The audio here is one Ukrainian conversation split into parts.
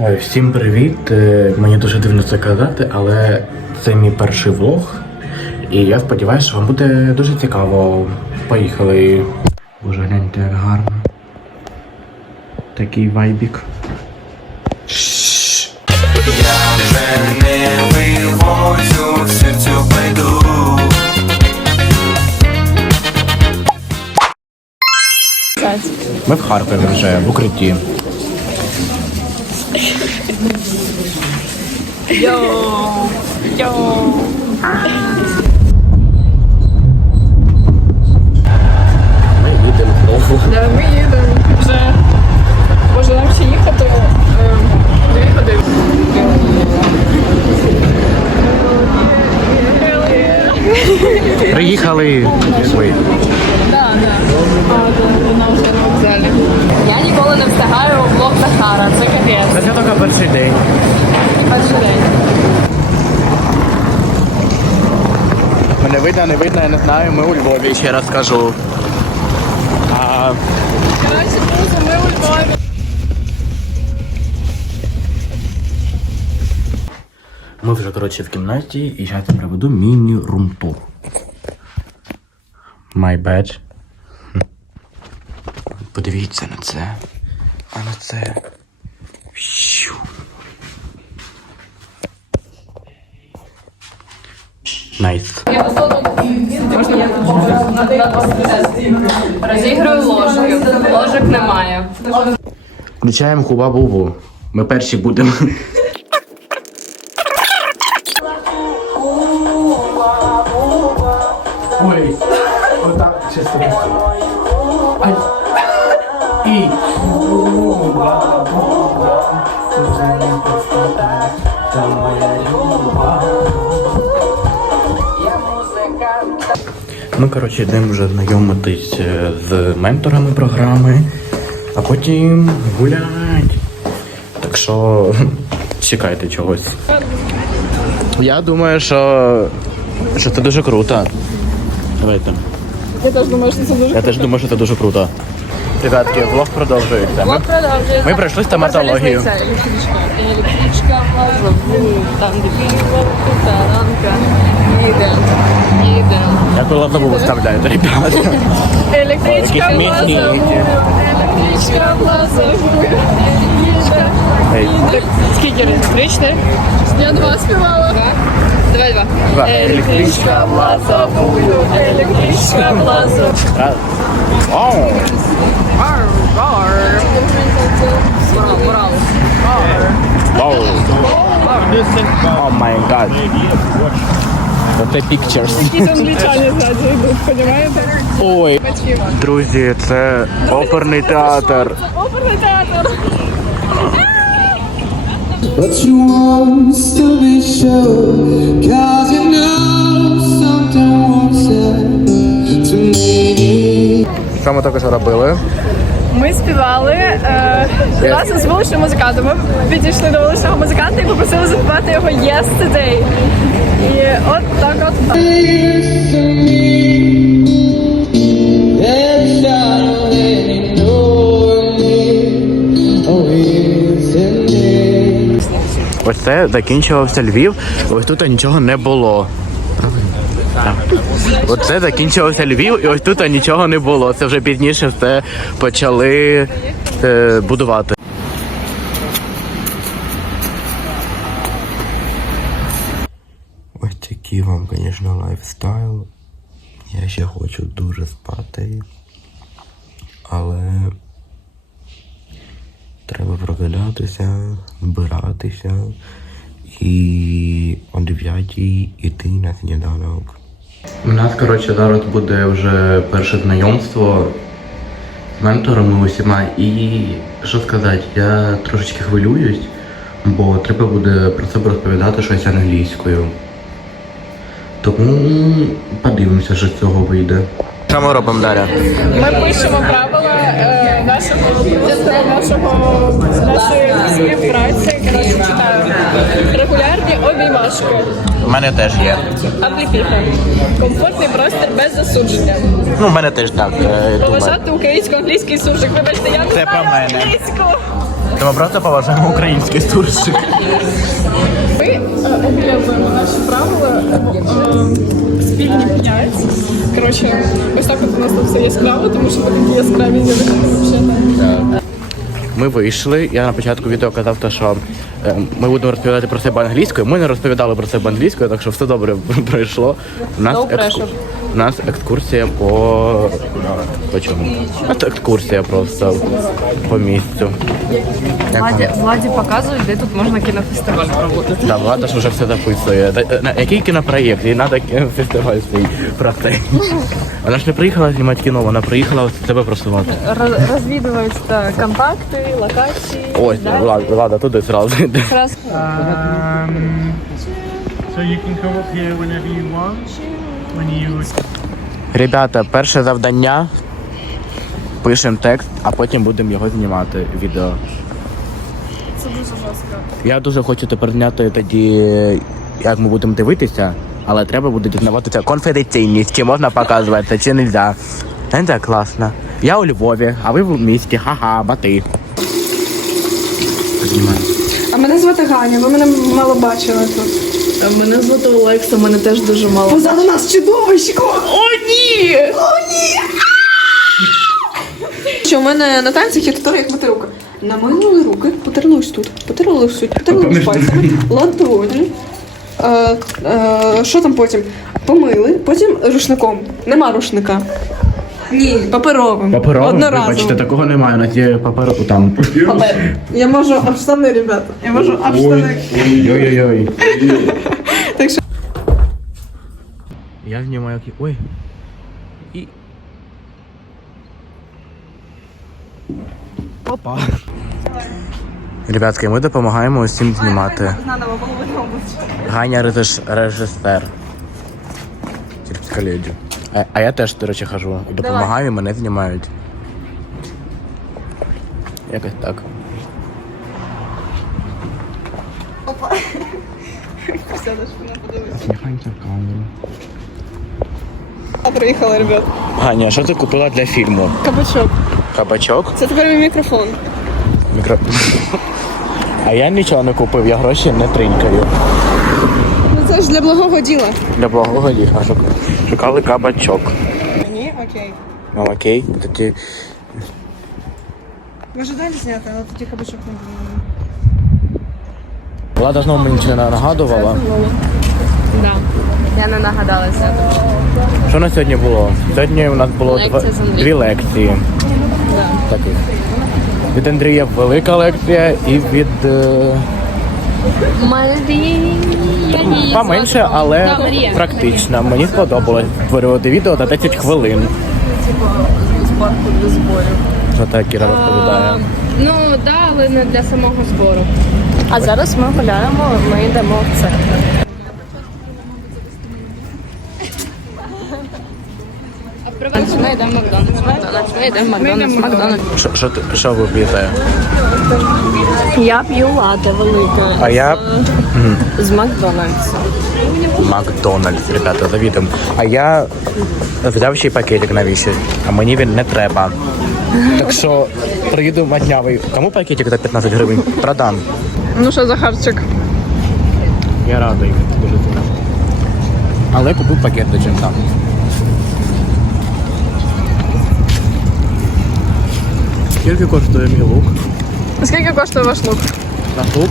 Е, Всім привіт! Е, Мені дуже дивно це казати, але це мій перший влог. І я сподіваюся, що вам буде дуже цікаво. Поїхали. Боже, гляньте, як гарно. Такий вайбік. вже не вивозю, серцю пойду. Ми в Харкові вже в укритті. Ми їдемо знову. Да, ми їдемо вже. Може нам ще їхати е, дві години. Приїхали. Ой. Да, да. А, да, вона вже на вокзалі. Я ніколи не встигаю Захара. Це капець. Це тільки перший день. Перший день. Мене видно, не видно, я не знаю. Ми у Львові, ще раз кажу. А, Коротше, друзі, ми у Львові. Ми вже, коротше, в кімнаті і зараз я проведу міні-рум-тур. My. Хм. Подивіться на це. А на це. Найс. Розіграю ложкою. Ложок немає. Включаємо хуба бубу. Ми перші будемо. Ой, отак чисто. Ай. І. Ми, коротше, йдемо вже знайомитись е, з менторами програми, а потім гулять. Так що чекайте чогось. Я думаю, що, що це дуже круто. Давайте. Я теж думаю, що це дуже Я теж думаю, що це дуже круто. Ребятки, влог продовжується. Ми, продовжується. ми пройшли стоматологію. Електричка, електричка, там таранка. Їдем, їдем. Я коли забув вставляю, ребят. Електричка. Лазову, електричка, Лазову. Їдем. Скільки електричних? Я два співала. Давай два. Два. Електричка в лазовую, електричка в. Раз. Вау! О май гад. Це pictures. Якісь англічані ззаді йдуть, понімаєте? Ой. Друзі, це оперний театр. Оперний театр. But you won't still be sure Cause you know something won't say to me Що ми тільки що робили? Ми співали е, разом з вуличним музикантом. Ми підійшли до вуличного музиканта і попросили заспівати його Yesterday. І от так от. Every Це закінчувався Львів, ось тут нічого не було. Так. Оце закінчувався Львів, і ось тут нічого не було. Це вже пізніше все почали е, будувати. Ось такий вам, звісно, лайфстайл. Я ще хочу дуже спати, але треба прокидатися, збиратися і о 9 іти на сніданок. У нас, коротше, зараз буде вже перше знайомство з менторами усіма. І що сказати, я трошечки хвилююсь, бо треба буде про себе розповідати щось англійською. Тому подивимося, що з цього вийде. Що ми робимо далі? Ми пишемо правила нашого нашої праці. Коротше, читаю. Регулярні обіймашки. У мене теж є. Аплікіха. Комфортний простір без засудження. Ну, в мене теж так. е, думаю. Поважати українсько-англійський суржик. Вибачте, я не Це знаю мене. англійську. Ми просто поважаємо український суржик. Е, наші правила е, спільні п'ять. Коротше, ось так от у нас тут все яскраво, тому що такі яскраві не взагалі. Ми вийшли. Я на початку відео казав, те, що е, ми будемо розповідати про себе англійською. Ми не розповідали про себе англійською, так що все добре пройшло. У нас, pressure. У нас екскурсія по. По чому? Нас екскурсія просто по місцю. Владі, Владі показують, де тут можна кінофестиваль проводити. Да, Влада ж вже все записує. Та, е, на який кінопроєкт? Їй треба фестиваль свій про це. Вона ж не приїхала знімати кіно, вона приїхала себе просувати. Розвідують та, контакти, локації. Ось, Влада, Влада туди зразу йде. Якраз So you can come up here whenever you want. Ребята, перше завдання. Пишемо текст, а потім будемо його знімати відео. це дуже жорстко. Я дуже хочу тепер зняти тоді, як ми будемо дивитися, але треба буде дізнаватися конфіденційність, чи можна показувати, чи не можна. Це класно. Я у Львові, а ви в місті. Ха-ха, бати. Знімаю. А мене звати Ганя, ви мене мало бачили тут. Мене звати Олекса, мене теж дуже мало. Позаду нас чудовисько! О, ні! О, ні! Що у мене на танцях є туторіал, як мити руки. Намили руки, потерли ось тут, потерли ось тут, потерли ось пальцями, ладоні. Е, е, що там потім? Помили, потім рушником. Нема рушника. Ні, паперовим. Одноразовим. вибачте, такого немає, на ті паперу там. Папер. Я можу об штани, ребята. Я можу об штани. Ой-ой-ой. Я знімаю як. Ой. І. Опа. Ребятки, ми допомагаємо усім знімати. Ганя режис- режисер. Тільки леді. А, а я теж, до речі, хожу. І допомагаю, і мене знімають. Якось так. Знімається в камеру. Я приїхала, ребят. Ганя, що ти купила для фільму? Кабачок. Кабачок? Це тепер мій мікрофон. Мікро... А я нічого не купив, я гроші не тринькаю. Ну це ж для благого діла. Для благого діла шук- шукали кабачок. Ні, окей. Ну окей, тоді Може далі зняти, але тоді кабачок не буде. Влада знову мені нічого не нагадувала. Да. Я не нагадалася. Що на сьогодні було? Сьогодні у нас було Лекція два, з дві лекції. Таких. Від Андрія велика лекція і від е, Марія. поменше, але практична. Мені сподобалось створювати відео на 10 хвилин. Зборку для зборів. Що так Кіра розповідає. Ну да, але не для самого збору. А зараз ми гуляємо, ми йдемо в центр. Ми йдемо в Макдональдс. Макдональдс. Ми йдемо в Макдональдс. Макдональдс. Що, що, ти- що ви п'єте? Я п'ю лате велике. А я З Макдональдсу. Макдональдс, ребята, завідом. А я взяв ще й пакетик навіщо, а мені він не треба. Так що приїду матнявий. Кому пакетик за 15 гривень? Продам. Ну що, Захарчик? Я радий, дуже цікаво. Але купив пакетичок там. Скільки коштує мій лук? Скільки коштує ваш лук? Наш лук?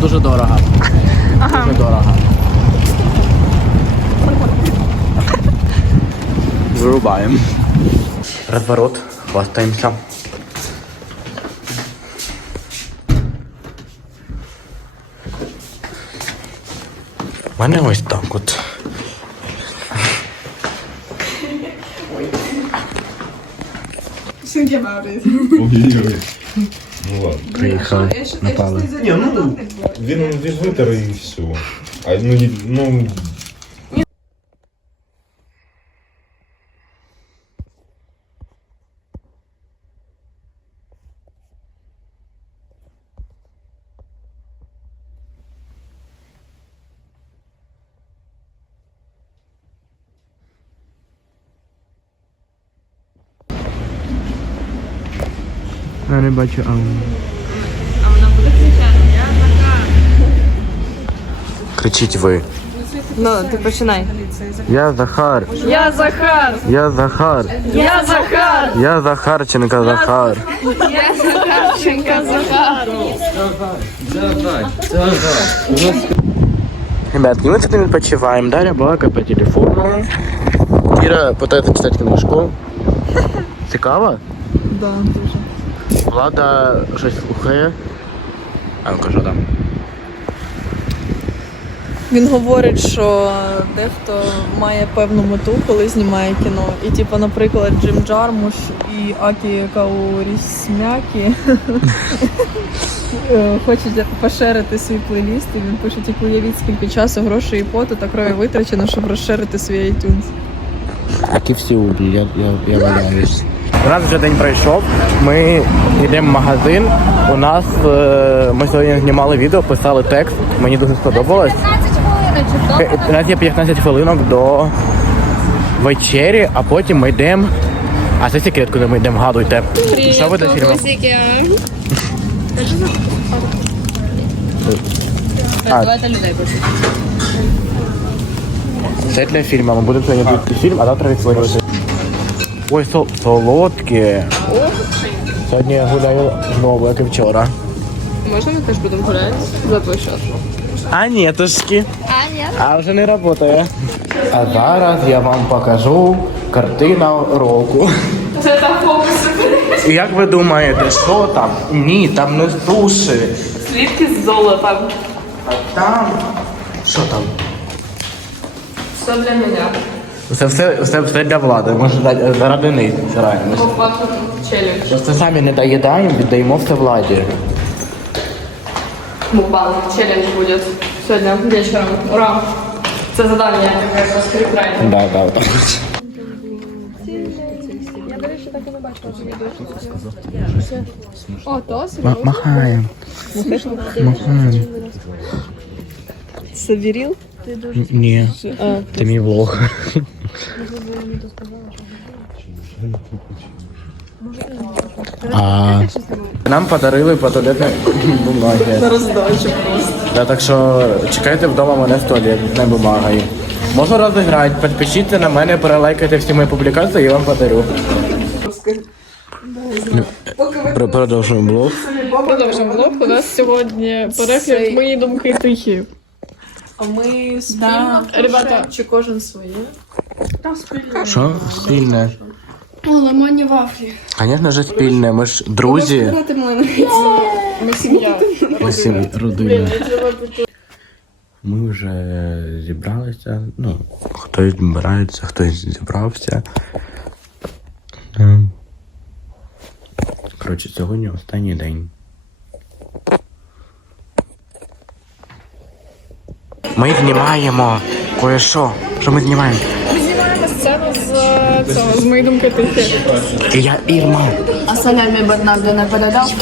Дуже дорого. Дуже дорого. Вирубаємо. Розворот, хвастаємося. У мене ось так от. Приїхали, напали. Ні, ну він він витер і все. А ну, ну Я не бачу Ау. Кричіть ви. Ну, ти починай. Я Захар. Я Захар! Я Захар. Я Захар! Я Захарченко Захар. Ченка Захар! Ребятки, мы тут відпочиваємо. Дар'я балакає по телефону. Кіра пытается читати книжку. Цікаво? Да, дуже. Влада щось слухає. А ну кажу там. Він говорить, що дехто має певну мету, коли знімає кіно. І, типу, наприклад, Джим Джармуш і Акі Каурісмякі хочуть поширити свій плейліст, і він пише, типу, уявіть, скільки часу, грошей і поту та крові витрачено, щоб розширити свій iTunes. Які всі убі, я, я, я валяюсь. У нас вже день пройшов. Ми йдемо в магазин. У нас е, ми сьогодні знімали відео, писали текст. Мені дуже сподобалось. У нас є 15 хвилинок до вечері, а потім ми йдемо. А це секрет, куди ми йдемо, гадуйте. Що ви до фільму? А, Це для фільму. Ми будемо сьогодні дивитися фільм, а завтра відтворювати. Ой, сол- солодке. Сьогодні я гуляю знову, як і вчора. Можна ми теж будемо гуляти? За твій час. А нетушки. А нет. А вже не працює. А зараз я вам покажу картина року. Це там фокуси. І як ви думаєте, що там? Ні, там не суші. Слідки з золотом. А Там. Що там? Все для мене. Це все, все, все для влади. Ж за- заради них стараємось. Попав челлендж. Просто самі не доїдаємо, віддаємо все владі. Мукбанг челлендж буде сьогодні вечором. Ура! Це завдання, яке по скриптрайтингу. Да, да, так. Махаємо. Махаємо. Собіріл? Ні, це мій влог. А, нам подарили по туалетной бумаге. На роздачу просто. Да, так що чекайте вдома мене з туалетною бумагою. Можу розіграти, підпишіться на мене, перелайкайте всі мої публікації, я вам подарю. Продовжуємо блог. Продовжуємо блог. У нас сьогодні перегляд мої думки тихі. А ми спільно Ребята, чи кожен своє? Що? Спільне. о, лимонні вафлі. Звісно ж, спільне. Ми ж друзі. Ми сім'я. Ми сім- родина. Ми вже зібралися. Ну, хтось збирається, хтось зібрався. Коротше, сьогодні останній день. Ми знімаємо кое-що. Що ми знімаємо? Цього, з мої думки. І я Ірма. А салямі Бернардо не передав?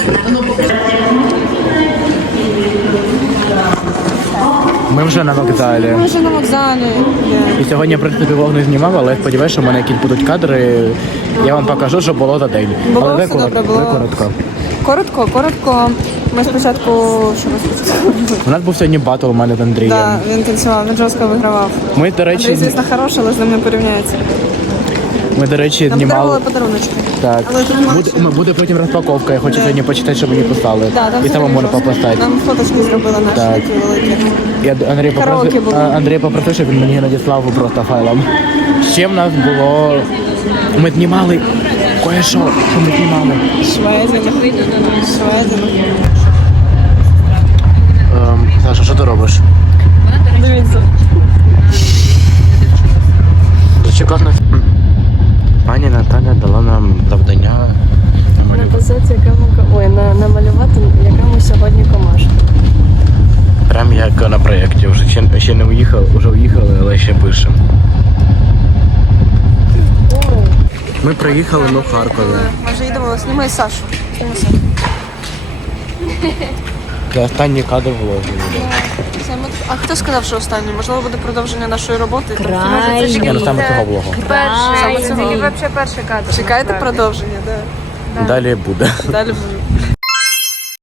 Ми вже на вокзалі. Вже на вокзалі. І сьогодні, в принципі, влог не знімав, але сподіваюся, що в мене якісь будуть кадри. Я вам покажу, що було за день. Було але все коротко, добре, було. коротко. Коротко, коротко. Ми спочатку що ми? У нас був сьогодні батл у мене з Андрієм. Да, він танцював, він жорстко вигравав. Ми, до речі, Андрій, звісно, хороший, але з ним не порівняється. Ми, до речі, Нам знімали. подарували подаруночки. Так. Але тут Буде, ми- буде потім розпаковка, я хочу сьогодні почитати, що мені писали. Да, там І все самому жорстко. пописати. Нам фоточки зробили наші Так. такі великі. Я Андрій Караоке попросив, було. а, Андрій попросив, щоб він мені надіслав просто файлом. Ще в нас було. Ми знімали кое-що, що ми знімали. Шведина. Шведина. Ем, Саша, що ти робиш? Дивіться. Дуже класно. Пані Наталя дала нам завдання. Написати, ко- ой, на, намалювати, яка ми сьогодні комашка. Прям як на проєкті. Вже ще, ще не уїхали, вже уїхали, але ще пишемо. Ми приїхали в Харкові. Ми їдемо, знімай Сашу. Знімай Сашу. Це останній кадр влогу. Це ми- А хто сказав, що останній? Можливо, буде продовження нашої роботи. Я ну саме цього Перший. Саме цього. Чекайте продовження, так. Далі буде. Далі буде.